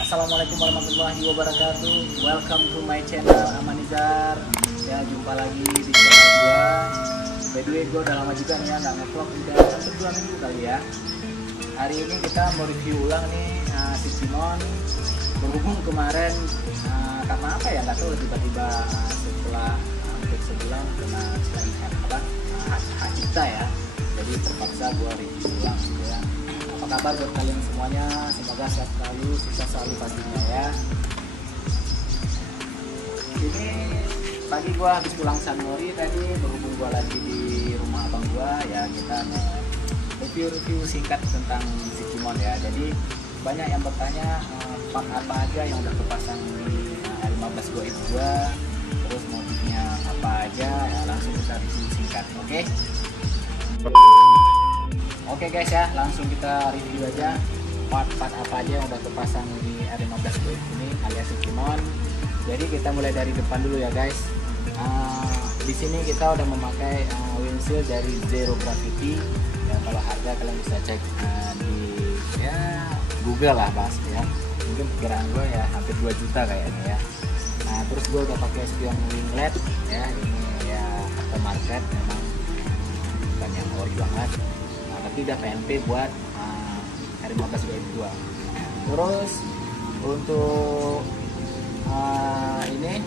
Assalamualaikum warahmatullahi wabarakatuh. Welcome to my channel Amanizar. Ya, jumpa lagi di channel gua. By the way, gua udah lama juga nih ya nggak nge-vlog, udah hampir 2 minggu kali ya. Hari ini kita mau review ulang nih Sigimon. Berhubung kemarin karena apa ya nggak tahu, tiba-tiba setelah hampir sebulan kena hak cipta ya. Jadi terpaksa gua review ulang ya. Apa kabar buat kalian semuanya? Semoga sehat selalu, sukses selalu pastinya ya. Ini pagi gua habis pulang Sanmori tadi, berhubung gua lagi di rumah abang gua ya, kita mau review singkat tentang Sigimon ya. Jadi banyak yang bertanya part apa aja yang udah kepasang di R15 Go X gua, terus modifnya apa aja ya, langsung kita review singkat, oke? Oke guys ya, langsung kita review aja part-part apa aja yang udah kepasang di R15 Go X ini alias Sigimon. Jadi kita mulai dari depan dulu ya guys. Di sini kita udah memakai windshield dari Zero Gravity. Ya, kalau harga kalian bisa cek di ya Google lah bahas ya. Mungkin perkiraan gue ya hampir 2 juta kayaknya ya. Nah, terus gue udah pakai spion winglet ya. Ini ya aftermarket, memang bukan yang ori banget. Tapi udah PNP buat R15 Go X 2. Terus untuk ini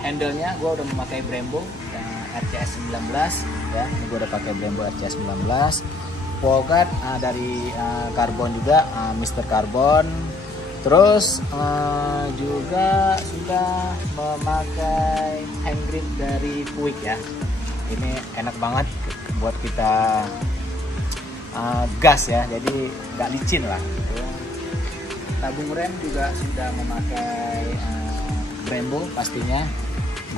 handle-nya gue udah memakai Brembo RCS 19 ya. Ini gue udah pakai Brembo RCS 19. Poleguard dari karbon juga, Mr. Carbon. Terus juga sudah memakai hand grip dari Puig ya. Ini enak banget buat kita gas ya, jadi nggak licin lah gitu. Tabung rem juga sudah memakai Brembo pastinya.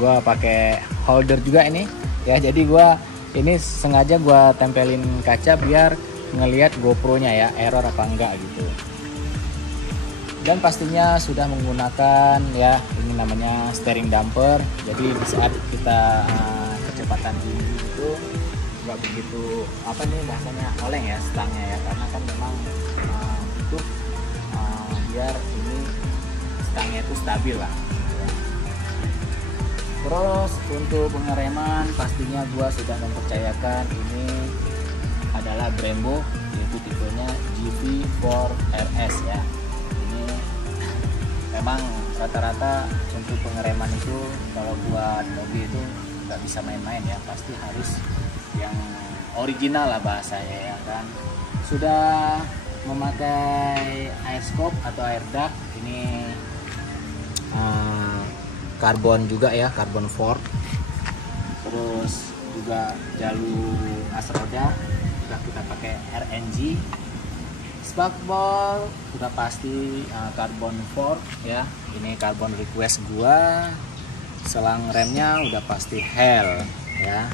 Gua pakai holder juga ini ya, jadi gua ini sengaja gua tempelin kaca biar ngelihat GoPro-nya ya error apa enggak gitu. Dan pastinya sudah menggunakan ya, ini namanya steering damper, jadi di saat kita kecepatan tinggi itu nggak begitu apa nih bahasanya oleng ya stangnya ya, karena kan memang untuk biar ini stangnya itu stabil lah ya. Terus untuk pengereman pastinya gua sudah mempercayakan ini adalah Brembo, yaitu tipenya GV4RS ya. Ini memang rata-rata untuk pengereman itu kalau buat mobil itu nggak bisa main-main ya, pasti harus yang original lah bahasanya ya kan. Sudah memakai air scope atau air duct, ini karbon juga ya, karbon fork. Terus juga jalur as roda sudah kita pakai RNG. Spakbor sudah pasti karbon fork ya, ini karbon request gua. Selang remnya udah pasti Hell ya.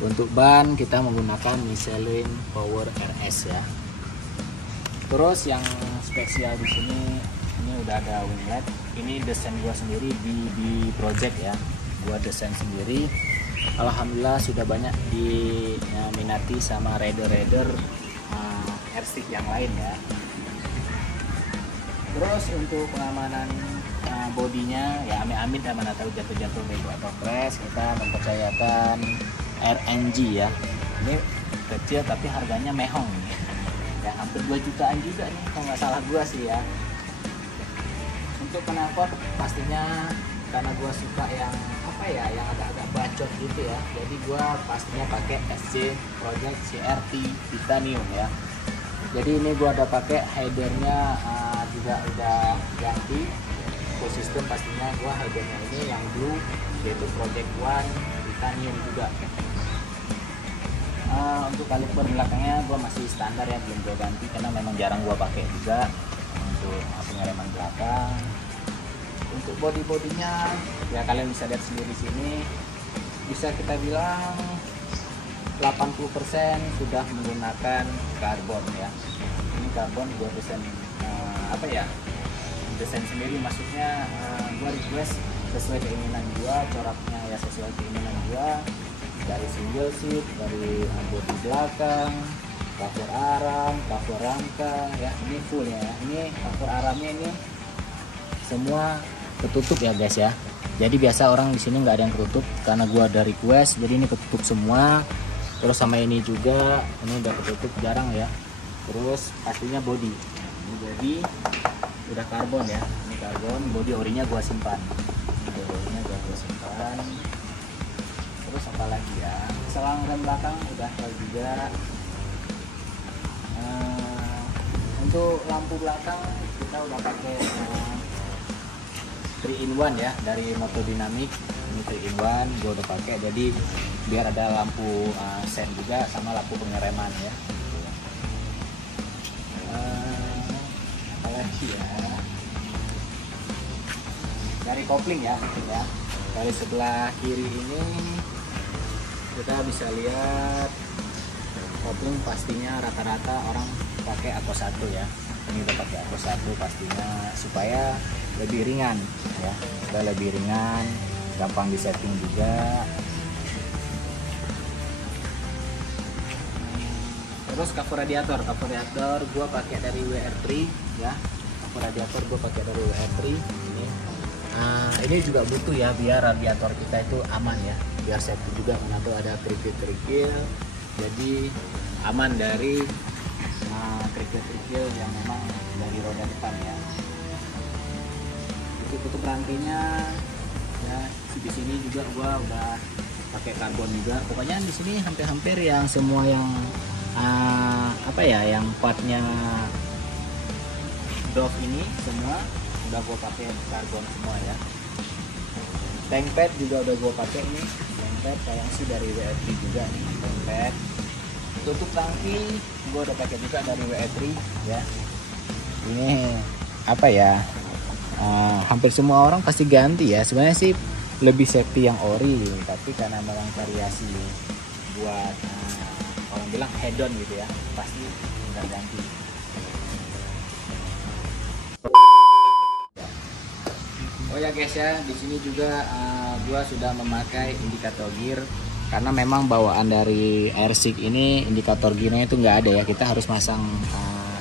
Untuk ban kita menggunakan Michelin Power RS ya. Terus yang spesial di sini ini udah ada winglet. Ini desain gua sendiri di project ya. Gua desain sendiri. Alhamdulillah sudah banyak diminati sama rider-rider airstick yang lain ya. Terus untuk pengamanan bodinya ya, amit-amit ya mana tahu jatuh-jatuh bego atau crash, kita mempercayakan RNG ya. Ini kecil tapi harganya mehong ya, hampir 2 jutaan juga nih kalau nggak salah gua sih ya. Untuk knalpot pastinya karena gua suka yang apa ya, yang agak-agak bacot gitu ya, jadi gua pastinya pakai SC Project CRT Titanium ya. Jadi ini gua udah pakai headernya juga udah ganti full system, pastinya gua headernya ini yang blue yaitu Project One Titanium juga. Untuk kaliper belakangnya gue masih standar ya, belum gue ganti karena memang jarang gue pakai juga untuk pengereman belakang. Untuk bodinya ya kalian bisa lihat sendiri sini, bisa kita bilang 80% sudah menggunakan karbon ya. Ini karbon gue desain apa ya, desain sendiri, maksudnya gue request sesuai keinginan gue, coraknya ya sesuai keinginan gue. Dari single seat, dari bodi belakang, cover arm, cover rangka ya, ini full ya. Ini cover armnya ini semua ketutup ya guys ya. Jadi biasa orang di sini nggak ada yang ketutup, karena gua ada request jadi ini ketutup semua. Terus sama ini juga, ini udah ketutup, jarang ya. Terus pastinya body, ini body udah karbon ya, ini karbon. Body orinya gua simpan, body orinya gua simpan. Terus apa lagi ya, selang rem belakang udah tahu juga. Untuk lampu belakang kita udah pakai 3-in-1 ya dari Motodynamic. Ini 3-in-1 gue udah pakai, jadi biar ada lampu sen juga sama lampu pengereman ya. Apalagi ya, dari kopling ya, dari sebelah kiri ini kita bisa lihat kopling pastinya rata-rata orang pakai Akos 1 ya. Ini udah pakai Akos 1 pastinya supaya lebih ringan ya, udah lebih ringan, gampang disetting juga. Terus cover radiator gua pakai dari WR3 ya. Cover radiator gua pakai dari WR3 ini. Ini juga butuh ya biar radiator kita itu aman ya, biar safety juga, karena tuh ada kerikil-kerikil, jadi aman dari kerikil-kerikil yang memang dari roda depan ya. Itu tutup rangkainya ya, di sini juga gua udah pakai karbon juga. Pokoknya di sini hampir-hampir yang semua yang apa ya, yang partnya Dove ini semua udah gua pakai karbon semua ya. Tank pad juga udah gua pakai ini, tank pad kayaknya sih dari WR3 juga nih, tank pad. Tutup tangki gua udah pakai juga dari WR3 ya. Ini apa ya, hampir semua orang pasti ganti ya. Sebenarnya sih lebih safety yang ori, tapi karena memang variasi buat orang bilang head on gitu ya, pasti nggak ganti. Oh ya guys ya, di sini juga gua sudah memakai indikator gear, karena memang bawaan dari Airsick ini indikator gearnya itu nggak ada ya, kita harus masang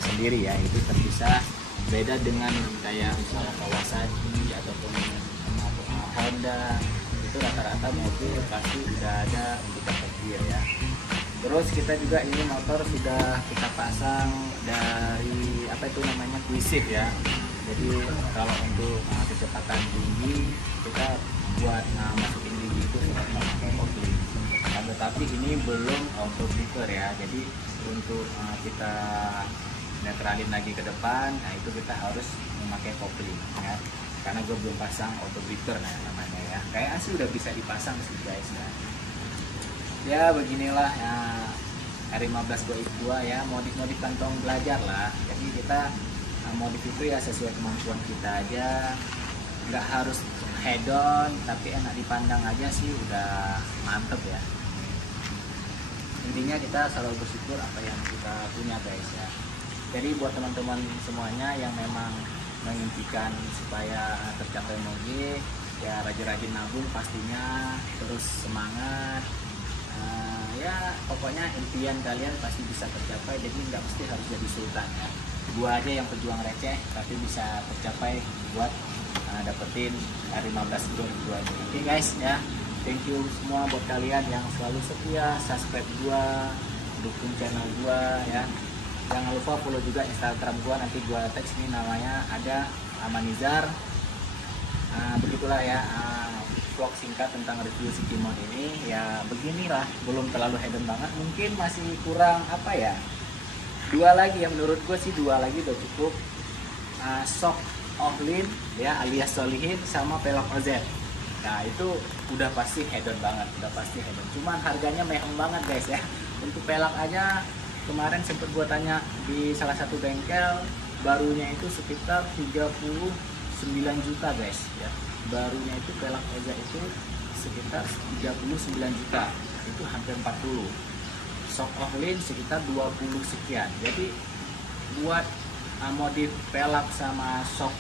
sendiri ya. Itu terpisah, beda dengan kayak misalnya Kawasaki ataupun Honda, itu rata-rata mobil pasti udah ada indikator gear ya. Terus kita juga ini motor sudah kita pasang dari apa itu namanya, quick shift ya. Jadi kalau untuk kecepatan tinggi kita buat masukin gigi itu sudah memakai kopling. Tetapi ini belum auto breaker ya. Jadi untuk kita netralin lagi ke depan, nah itu kita harus memakai kopling ya. Karena gue belum pasang auto breaker namanya ya. Kayak sih udah bisa dipasang sih guys ya. Ya beginilah ya, R15 Go X2 ya, modif kantong belajar lah. Jadi kita modif itu ya sesuai kemampuan kita aja, nggak harus head on, tapi enak dipandang aja sih udah mantep ya. Intinya kita selalu bersyukur apa yang kita punya guys ya. Jadi buat teman-teman semuanya yang memang mengimpikan supaya tercapai moge, ya rajin-rajin nabung pastinya, terus semangat. Ya pokoknya impian kalian pasti bisa tercapai, jadi nggak mesti harus jadi sultan ya. Gua aja yang pejuang receh tapi bisa tercapai buat dapetin R15 Go X2 ini. Oke guys ya, thank you semua buat kalian yang selalu setia subscribe gua, dukung channel gua ya. Jangan lupa follow juga Instagram gua, nanti gua tag ini namanya ada Amanizar. Begitulah ya, vlog singkat tentang review si Kimon ini ya. Beginilah, belum terlalu hedon banget, mungkin masih kurang apa ya, 2 lagi ya, menurut gue sih 2 lagi udah cukup. Shock Ohlin ya alias Solihin sama pelok OZ, nah itu udah pasti hedon banget, udah pasti hedon. Cuman harganya mehong banget guys ya. Untuk pelak aja kemarin sempet gue tanya di salah satu bengkel, barunya itu sekitar 39 juta guys ya. Barunya itu pelak OZ itu sekitar 39 juta, itu hampir 40. Shock Ohlin sekitar 20 sekian. Jadi buat modif pelak sama shock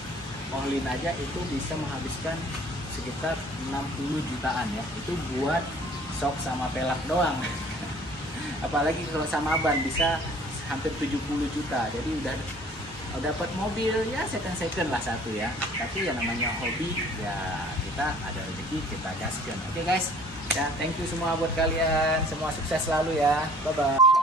Ohlin aja itu bisa menghabiskan sekitar 60 jutaan ya. Itu buat shock sama pelak doang. Apalagi kalau sama ban bisa hampir 70 juta. Jadi udah dapat mobil ya second lah satu ya. Tapi ya namanya hobi ya, kita ada rezeki kita gaskan. Oke guys, ya thank you semua buat kalian, semua sukses selalu ya, bye bye.